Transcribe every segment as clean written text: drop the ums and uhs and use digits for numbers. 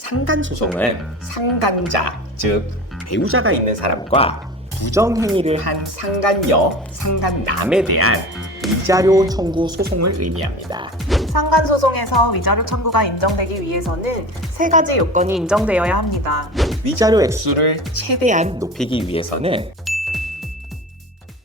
상간소송은 상간자, 즉 배우자가 있는 사람과 부정행위를 한 상간녀, 상간남에 대한 위자료 청구 소송을 의미합니다. 상간소송에서 위자료 청구가 인정되기 위해서는 세 가지 요건이 인정되어야 합니다. 위자료 액수를 최대한 높이기 위해서는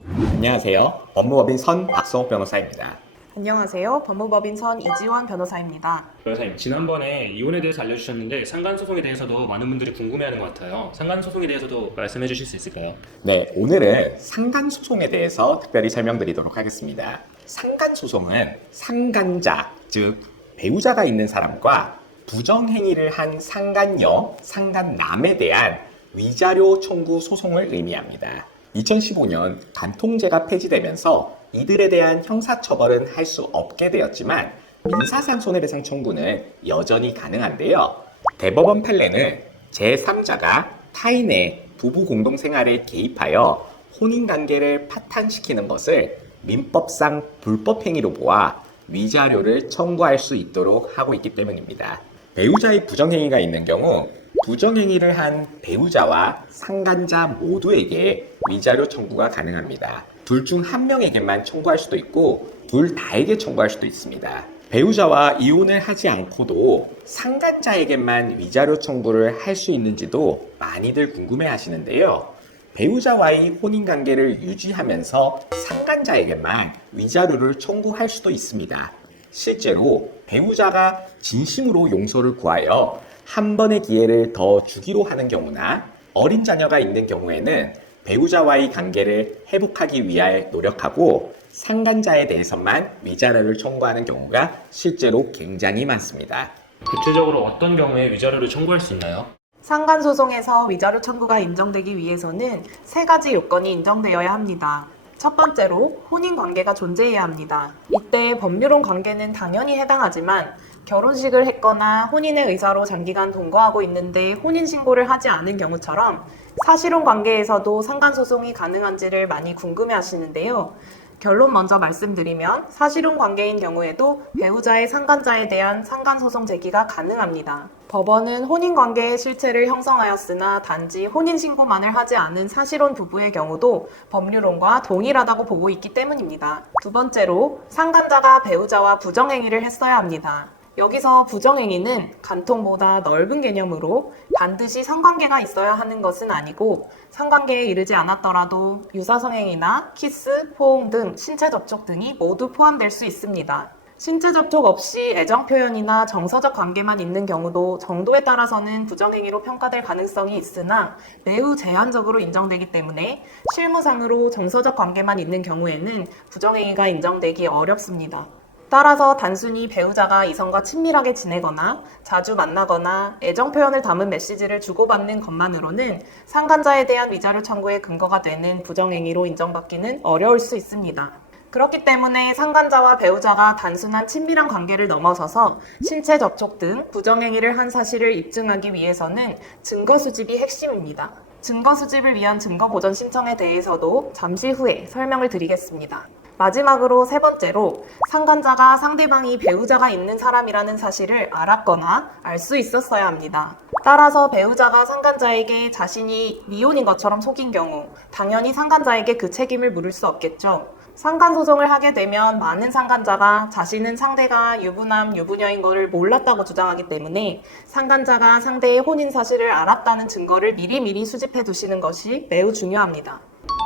안녕하세요. 법무법인 선 박성욱 변호사입니다. 안녕하세요. 법무법인 선 이지원 변호사입니다. 변호사님, 지난번에 이혼에 대해서 알려주셨는데 상간소송에 대해서도 많은 분들이 궁금해하는 것 같아요. 상간소송에 대해서도 말씀해 주실 수 있을까요? 네, 오늘은 상간소송에 대해서 특별히 설명드리도록 하겠습니다. 상간소송은 상간자, 즉 배우자가 있는 사람과 부정행위를 한 상간녀, 상간남에 대한 위자료 청구 소송을 의미합니다. 2015년 간통죄가 폐지되면서 이들에 대한 형사처벌은 할 수 없게 되었지만 민사상 손해배상 청구는 여전히 가능한데요. 대법원 판례는 제3자가 타인의 부부 공동생활에 개입하여 혼인관계를 파탄시키는 것을 민법상 불법행위로 보아 위자료를 청구할 수 있도록 하고 있기 때문입니다. 배우자의 부정행위가 있는 경우 부정행위를 한 배우자와 상간자 모두에게 위자료 청구가 가능합니다. 둘 중 한 명에게만 청구할 수도 있고 둘 다에게 청구할 수도 있습니다. 배우자와 이혼을 하지 않고도 상간자에게만 위자료 청구를 할 수 있는지도 많이들 궁금해 하시는데요. 배우자와의 혼인관계를 유지하면서 상간자에게만 위자료를 청구할 수도 있습니다. 실제로 배우자가 진심으로 용서를 구하여 한 번의 기회를 더 주기로 하는 경우나 어린 자녀가 있는 경우에는 배우자와의 관계를 회복하기 위하여 노력하고 상간자에 대해서만 위자료를 청구하는 경우가 실제로 굉장히 많습니다. 구체적으로 어떤 경우에 위자료를 청구할 수 있나요? 상간소송에서 위자료 청구가 인정되기 위해서는 세 가지 요건이 인정되어야 합니다. 첫 번째로 혼인관계가 존재해야 합니다. 이때 법률혼 관계는 당연히 해당하지만 결혼식을 했거나 혼인의 의사로 장기간 동거하고 있는데 혼인신고를 하지 않은 경우처럼 사실혼 관계에서도 상간소송이 가능한지를 많이 궁금해 하시는데요. 결론 먼저 말씀드리면 사실혼 관계인 경우에도 배우자의 상간자에 대한 상간소송 제기가 가능합니다. 법원은 혼인관계의 실체를 형성하였으나 단지 혼인신고만을 하지 않은 사실혼 부부의 경우도 법률혼과 동일하다고 보고 있기 때문입니다. 두 번째로 상간자가 배우자와 부정행위를 했어야 합니다. 여기서 부정행위는 간통보다 넓은 개념으로 반드시 성관계가 있어야 하는 것은 아니고 성관계에 이르지 않았더라도 유사성행위나 키스, 포옹 등 신체 접촉 등이 모두 포함될 수 있습니다. 신체 접촉 없이 애정 표현이나 정서적 관계만 있는 경우도 정도에 따라서는 부정행위로 평가될 가능성이 있으나 매우 제한적으로 인정되기 때문에 실무상으로 정서적 관계만 있는 경우에는 부정행위가 인정되기 어렵습니다. 따라서 단순히 배우자가 이성과 친밀하게 지내거나 자주 만나거나 애정 표현을 담은 메시지를 주고받는 것만으로는 상간자에 대한 위자료 청구의 근거가 되는 부정행위로 인정받기는 어려울 수 있습니다. 그렇기 때문에 상간자와 배우자가 단순한 친밀한 관계를 넘어서서 신체 접촉 등 부정행위를 한 사실을 입증하기 위해서는 증거 수집이 핵심입니다. 증거 수집을 위한 증거 보전 신청에 대해서도 잠시 후에 설명을 드리겠습니다. 마지막으로 세 번째로 상간자가 상대방이 배우자가 있는 사람이라는 사실을 알았거나 알 수 있었어야 합니다. 따라서 배우자가 상간자에게 자신이 미혼인 것처럼 속인 경우 당연히 상간자에게 그 책임을 물을 수 없겠죠. 상간소송을 하게 되면 많은 상간자가 자신은 상대가 유부남, 유부녀인 것을 몰랐다고 주장하기 때문에 상간자가 상대의 혼인 사실을 알았다는 증거를 미리미리 수집해 두시는 것이 매우 중요합니다.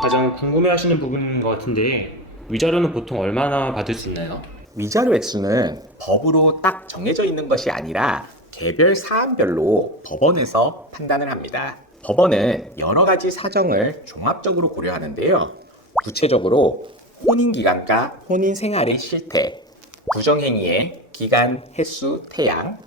가장 궁금해하시는 부분인 것 같은데 위자료는 보통 얼마나 받을 수 있나요? 위자료 액수는 법으로 딱 정해져 있는 것이 아니라 개별 사안별로 법원에서 판단을 합니다. 법원은 여러 가지 사정을 종합적으로 고려하는데요. 구체적으로 혼인기간과 혼인생활의 실태, 부정행위의 기간, 횟수, 태양,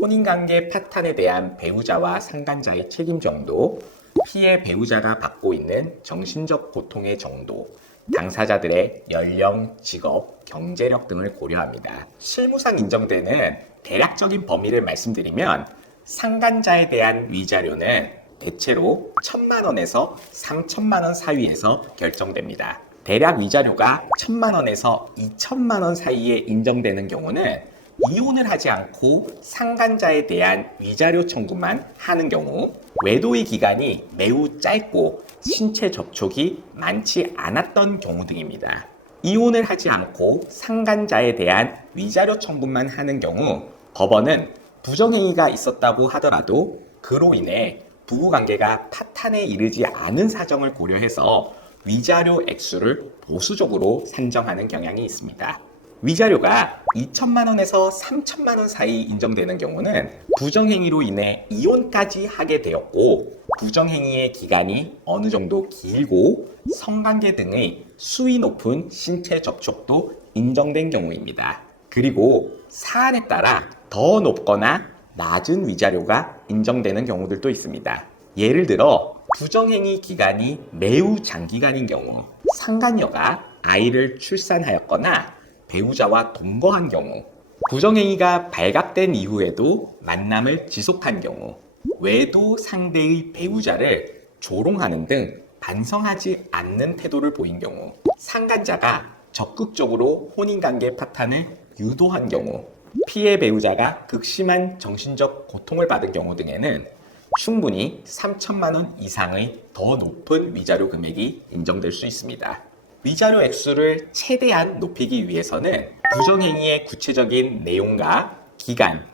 혼인관계 파탄에 대한 배우자와 상간자의 책임 정도, 피해 배우자가 받고 있는 정신적 고통의 정도, 당사자들의 연령, 직업, 경제력 등을 고려합니다. 실무상 인정되는 대략적인 범위를 말씀드리면 상간자에 대한 위자료는 대체로 1,000만 원에서 3,000만 원 사이에서 결정됩니다. 대략 위자료가 1,000만 원에서 2,000만 원 사이에 인정되는 경우는 이혼을 하지 않고 상간자에 대한 위자료 청구만 하는 경우, 외도의 기간이 매우 짧고 신체 접촉이 많지 않았던 경우 등입니다. 이혼을 하지 않고 상간자에 대한 위자료 청구만 하는 경우, 법원은 부정행위가 있었다고 하더라도 그로 인해 부부관계가 파탄에 이르지 않은 사정을 고려해서 위자료 액수를 보수적으로 산정하는 경향이 있습니다. 위자료가 2천만 원에서 3천만 원 사이 인정되는 경우는 부정행위로 인해 이혼까지 하게 되었고, 부정행위의 기간이 어느 정도 길고 성관계 등의 수위 높은 신체 접촉도 인정된 경우입니다. 그리고 사안에 따라 더 높거나 낮은 위자료가 인정되는 경우들도 있습니다. 예를 들어 부정행위 기간이 매우 장기간인 경우, 상간녀가 아이를 출산하였거나 배우자와 동거한 경우, 부정행위가 발각된 이후에도 만남을 지속한 경우, 외도 상대의 배우자를 조롱하는 등 반성하지 않는 태도를 보인 경우, 상간자가 적극적으로 혼인관계 파탄을 유도한 경우, 피해 배우자가 극심한 정신적 고통을 받은 경우 등에는 충분히 3천만 원 이상의 더 높은 위자료 금액이 인정될 수 있습니다. 위자료 액수를 최대한 높이기 위해서는 부정행위의 구체적인 내용과 기간,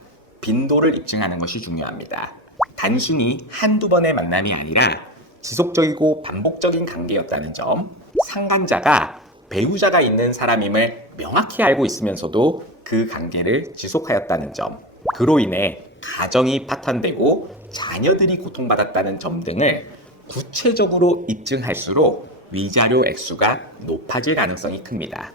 빈도를 입증하는 것이 중요합니다. 단순히 한두 번의 만남이 아니라 지속적이고 반복적인 관계였다는 점, 상간자가 배우자가 있는 사람임을 명확히 알고 있으면서도 그 관계를 지속하였다는 점, 그로 인해 가정이 파탄되고 자녀들이 고통받았다는 점 등을 구체적으로 입증할수록 위자료 액수가 높아질 가능성이 큽니다.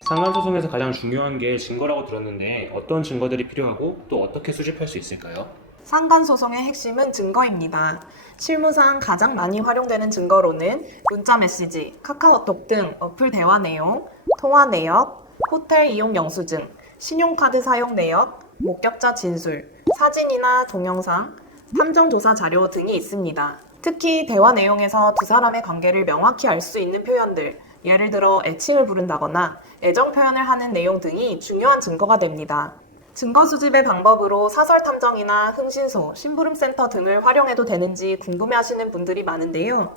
상간소송에서 가장 중요한 게 증거라고 들었는데 어떤 증거들이 필요하고 또 어떻게 수집할 수 있을까요? 상간소송의 핵심은 증거입니다. 실무상 가장 많이 활용되는 증거로는 문자 메시지, 카카오톡 등 어플 대화 내용, 통화 내역, 호텔 이용 영수증, 신용카드 사용 내역, 목격자 진술, 사진이나 동영상, 함정조사 자료 등이 있습니다. 특히 대화 내용에서 두 사람의 관계를 명확히 알 수 있는 표현들, 예를 들어 애칭을 부른다거나 애정 표현을 하는 내용 등이 중요한 증거가 됩니다. 증거 수집의 방법으로 사설 탐정이나 흥신소, 심부름센터 등을 활용해도 되는지 궁금해하시는 분들이 많은데요.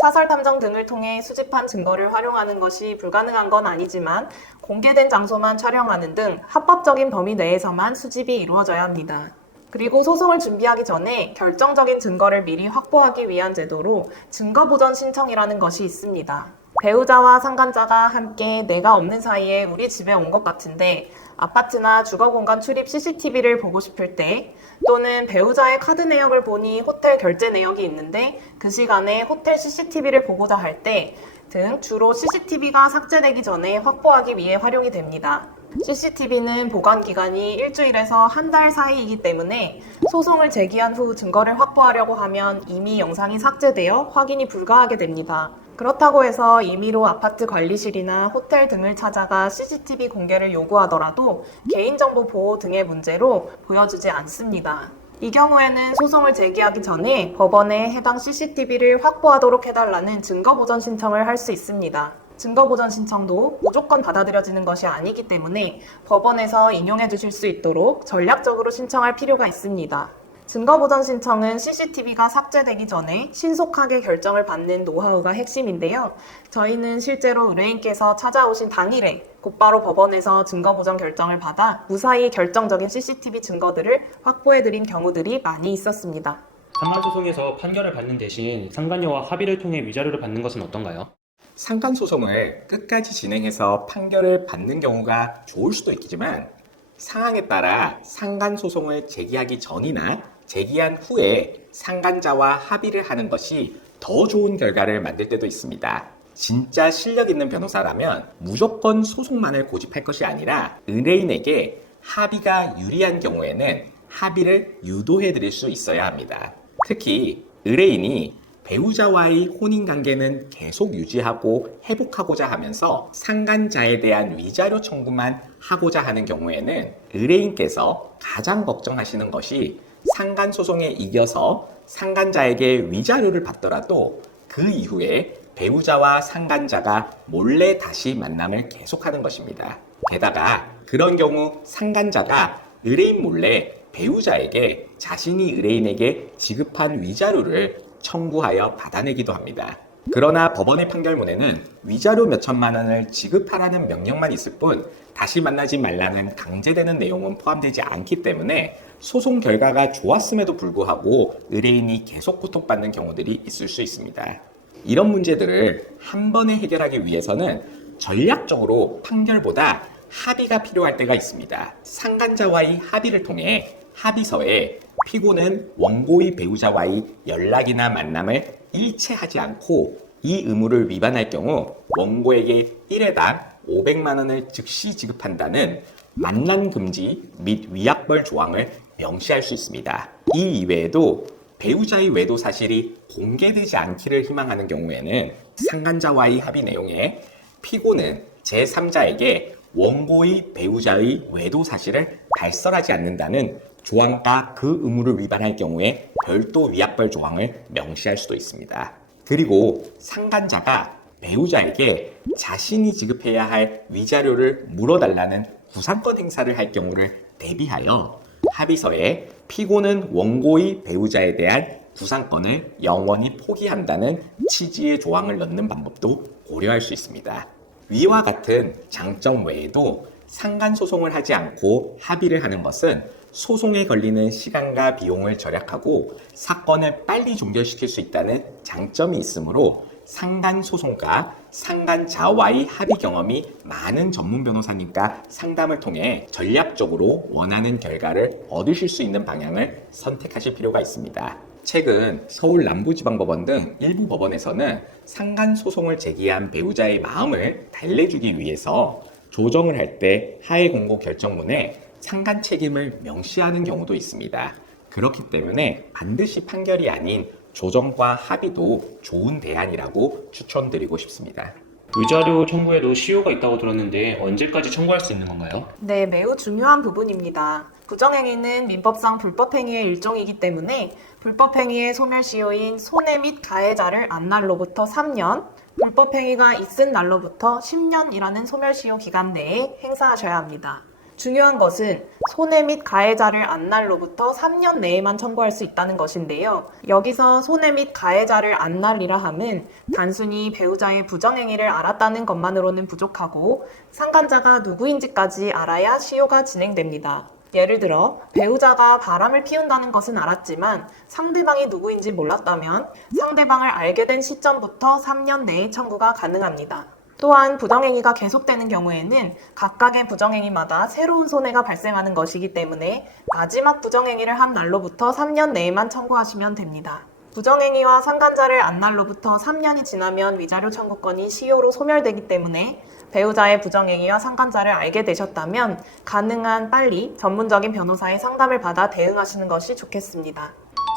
사설 탐정 등을 통해 수집한 증거를 활용하는 것이 불가능한 건 아니지만 공개된 장소만 촬영하는 등 합법적인 범위 내에서만 수집이 이루어져야 합니다. 그리고 소송을 준비하기 전에 결정적인 증거를 미리 확보하기 위한 제도로 증거보전 신청이라는 것이 있습니다. 배우자와 상간자가 함께 내가 없는 사이에 우리 집에 온 것 같은데 아파트나 주거공간 출입 CCTV를 보고 싶을 때, 또는 배우자의 카드 내역을 보니 호텔 결제 내역이 있는데 그 시간에 호텔 CCTV를 보고자 할 때 등 주로 CCTV가 삭제되기 전에 확보하기 위해 활용이 됩니다. CCTV는 보관 기간이 일주일에서 한 달 사이이기 때문에 소송을 제기한 후 증거를 확보하려고 하면 이미 영상이 삭제되어 확인이 불가하게 됩니다. 그렇다고 해서 임의로 아파트 관리실이나 호텔 등을 찾아가 CCTV 공개를 요구하더라도 개인정보 보호 등의 문제로 보여주지 않습니다. 이 경우에는 소송을 제기하기 전에 법원에 해당 CCTV를 확보하도록 해달라는 증거보전 신청을 할 수 있습니다. 증거보전 신청도 무조건 받아들여지는 것이 아니기 때문에 법원에서 인용해 주실 수 있도록 전략적으로 신청할 필요가 있습니다. 증거보전 신청은 CCTV가 삭제되기 전에 신속하게 결정을 받는 노하우가 핵심인데요. 저희는 실제로 의뢰인께서 찾아오신 당일에 곧바로 법원에서 증거보전 결정을 받아 무사히 결정적인 CCTV 증거들을 확보해드린 경우들이 많이 있었습니다. 상간소송에서 판결을 받는 대신 상간녀와 합의를 통해 위자료를 받는 것은 어떤가요? 상간소송을 끝까지 진행해서 판결을 받는 경우가 좋을 수도 있겠지만, 상황에 따라 상간소송을 제기하기 전이나 제기한 후에 상간자와 합의를 하는 것이 더 좋은 결과를 만들 때도 있습니다. 진짜 실력 있는 변호사라면 무조건 소송만을 고집할 것이 아니라 의뢰인에게 합의가 유리한 경우에는 합의를 유도해 드릴 수 있어야 합니다. 특히 의뢰인이 배우자와의 혼인관계는 계속 유지하고 회복하고자 하면서 상간자에 대한 위자료 청구만 하고자 하는 경우에는 의뢰인께서 가장 걱정하시는 것이 상간소송에 이겨서 상간자에게 위자료를 받더라도 그 이후에 배우자와 상간자가 몰래 다시 만남을 계속하는 것입니다. 게다가 그런 경우 상간자가 의뢰인 몰래 배우자에게 자신이 의뢰인에게 지급한 위자료를 청구하여 받아내기도 합니다. 그러나 법원의 판결문에는 위자료 몇 천만 원을 지급하라는 명령만 있을 뿐 다시 만나지 말라는 강제되는 내용은 포함되지 않기 때문에 소송 결과가 좋았음에도 불구하고 의뢰인이 계속 고통받는 경우들이 있을 수 있습니다. 이런 문제들을 한 번에 해결하기 위해서는 전략적으로 판결보다 합의가 필요할 때가 있습니다. 상간자와의 합의를 통해 합의서에 피고는 원고의 배우자와의 연락이나 만남을 일체하지 않고 이 의무를 위반할 경우 원고에게 1회당 500만 원을 즉시 지급한다는 만남 금지 및 위약벌 조항을 명시할 수 있습니다. 이 이외에도 배우자의 외도 사실이 공개되지 않기를 희망하는 경우에는 상간자와의 합의 내용에 피고는 제3자에게 원고의 배우자의 외도 사실을 발설하지 않는다는 조항과 그 의무를 위반할 경우에 별도 위약벌 조항을 명시할 수도 있습니다. 그리고 상간자가 배우자에게 자신이 지급해야 할 위자료를 물어달라는 구상권 행사를 할 경우를 대비하여 합의서에 피고는 원고의 배우자에 대한 구상권을 영원히 포기한다는 취지의 조항을 넣는 방법도 고려할 수 있습니다. 위와 같은 장점 외에도 상간소송을 하지 않고 합의를 하는 것은 소송에 걸리는 시간과 비용을 절약하고 사건을 빨리 종결시킬 수 있다는 장점이 있으므로 상간소송과 상간자와의 합의 경험이 많은 전문 변호사님과 상담을 통해 전략적으로 원하는 결과를 얻으실 수 있는 방향을 선택하실 필요가 있습니다. 최근 서울 남부지방법원 등 일부 법원에서는 상간소송을 제기한 배우자의 마음을 달래주기 위해서 조정을 할 때 하해 공고 결정문에 상간 책임을 명시하는 경우도 있습니다. 그렇기 때문에 반드시 판결이 아닌 조정과 합의도 좋은 대안이라고 추천드리고 싶습니다. 위자료 청구에도 시효가 있다고 들었는데 언제까지 청구할 수 있는 건가요? 네, 매우 중요한 부분입니다. 부정행위는 민법상 불법행위의 일종이기 때문에 불법행위의 소멸시효인 손해 및 가해자를 안 날로부터 3년, 불법행위가 있은 날로부터 10년이라는 소멸시효 기간 내에 행사하셔야 합니다. 중요한 것은 손해 및 가해자를 안 날로부터 3년 내에만 청구할 수 있다는 것인데요. 여기서 손해 및 가해자를 안 날이라 함은 단순히 배우자의 부정행위를 알았다는 것만으로는 부족하고 상간자가 누구인지까지 알아야 시효가 진행됩니다. 예를 들어 배우자가 바람을 피운다는 것은 알았지만 상대방이 누구인지 몰랐다면 상대방을 알게 된 시점부터 3년 내에 청구가 가능합니다. 또한 부정행위가 계속되는 경우에는 각각의 부정행위마다 새로운 손해가 발생하는 것이기 때문에 마지막 부정행위를 한 날로부터 3년 내에만 청구하시면 됩니다. 부정행위와 상간자를 안 날로부터 3년이 지나면 위자료 청구권이 시효로 소멸되기 때문에 배우자의 부정행위와 상간자를 알게 되셨다면 가능한 빨리 전문적인 변호사의 상담을 받아 대응하시는 것이 좋겠습니다.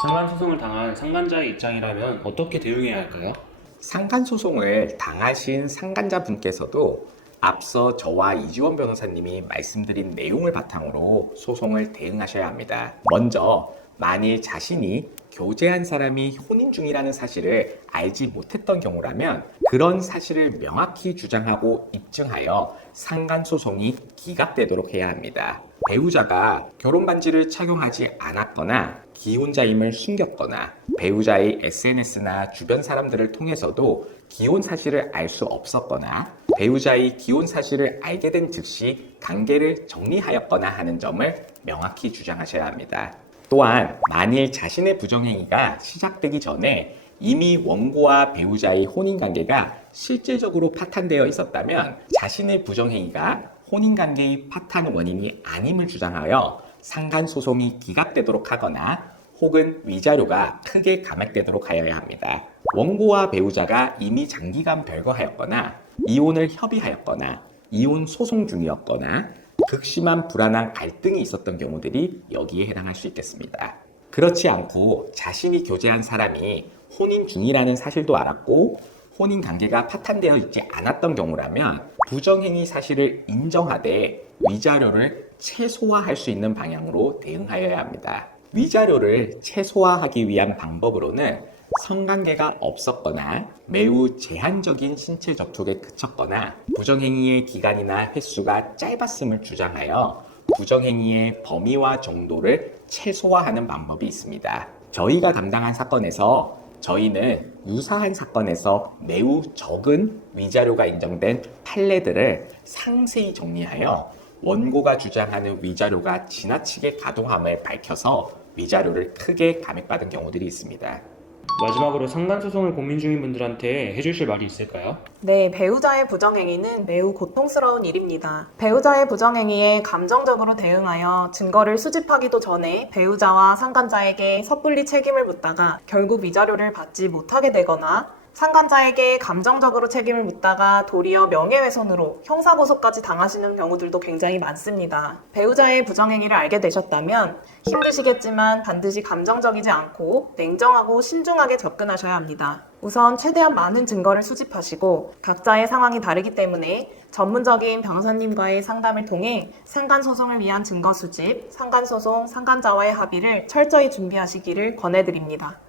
상간소송을 당한 상간자의 입장이라면 어떻게 대응해야 할까요? 상간소송을 당하신 상간자분께서도 앞서 저와 이지원 변호사님이 말씀드린 내용을 바탕으로 소송을 대응하셔야 합니다. 먼저 만일 자신이 교제한 사람이 혼인 중이라는 사실을 알지 못했던 경우라면 그런 사실을 명확히 주장하고 입증하여 상간소송이 기각되도록 해야 합니다. 배우자가 결혼 반지를 착용하지 않았거나 기혼자임을 숨겼거나 배우자의 SNS나 주변 사람들을 통해서도 기혼 사실을 알 수 없었거나 배우자의 기혼 사실을 알게 된 즉시 관계를 정리하였거나 하는 점을 명확히 주장하셔야 합니다. 또한 만일 자신의 부정행위가 시작되기 전에 이미 원고와 배우자의 혼인관계가 실질적으로 파탄되어 있었다면 자신의 부정행위가 혼인관계의 파탄 원인이 아님을 주장하여 상간소송이 기각되도록 하거나 혹은 위자료가 크게 감액되도록 하여야 합니다. 원고와 배우자가 이미 장기간 별거하였거나 이혼을 협의하였거나 이혼 소송 중이었거나 극심한 불안한 갈등이 있었던 경우들이 여기에 해당할 수 있겠습니다. 그렇지 않고 자신이 교제한 사람이 혼인 중이라는 사실도 알았고 혼인 관계가 파탄되어 있지 않았던 경우라면 부정행위 사실을 인정하되 위자료를 최소화할 수 있는 방향으로 대응하여야 합니다. 위자료를 최소화하기 위한 방법으로는 성관계가 없었거나 매우 제한적인 신체 접촉에 그쳤거나 부정행위의 기간이나 횟수가 짧았음을 주장하여 부정행위의 범위와 정도를 최소화하는 방법이 있습니다. 저희가 담당한 사건에서 저희는 유사한 사건에서 매우 적은 위자료가 인정된 판례들을 상세히 정리하여 원고가 주장하는 위자료가 지나치게 가동함을 밝혀서 위자료를 크게 감액받은 경우들이 있습니다. 마지막으로 상간소송을 고민 중인 분들한테 해주실 말이 있을까요? 네, 배우자의 부정행위는 매우 고통스러운 일입니다. 배우자의 부정행위에 감정적으로 대응하여 증거를 수집하기도 전에 배우자와 상간자에게 섣불리 책임을 묻다가 결국 위자료를 받지 못하게 되거나 상간자에게 감정적으로 책임을 묻다가 도리어 명예훼손으로 형사고소까지 당하시는 경우들도 굉장히 많습니다. 배우자의 부정행위를 알게 되셨다면 힘드시겠지만 반드시 감정적이지 않고 냉정하고 신중하게 접근하셔야 합니다. 우선 최대한 많은 증거를 수집하시고 각자의 상황이 다르기 때문에 전문적인 변호사님과의 상담을 통해 상간소송을 위한 증거 수집, 상간소송, 상간자와의 합의를 철저히 준비하시기를 권해드립니다.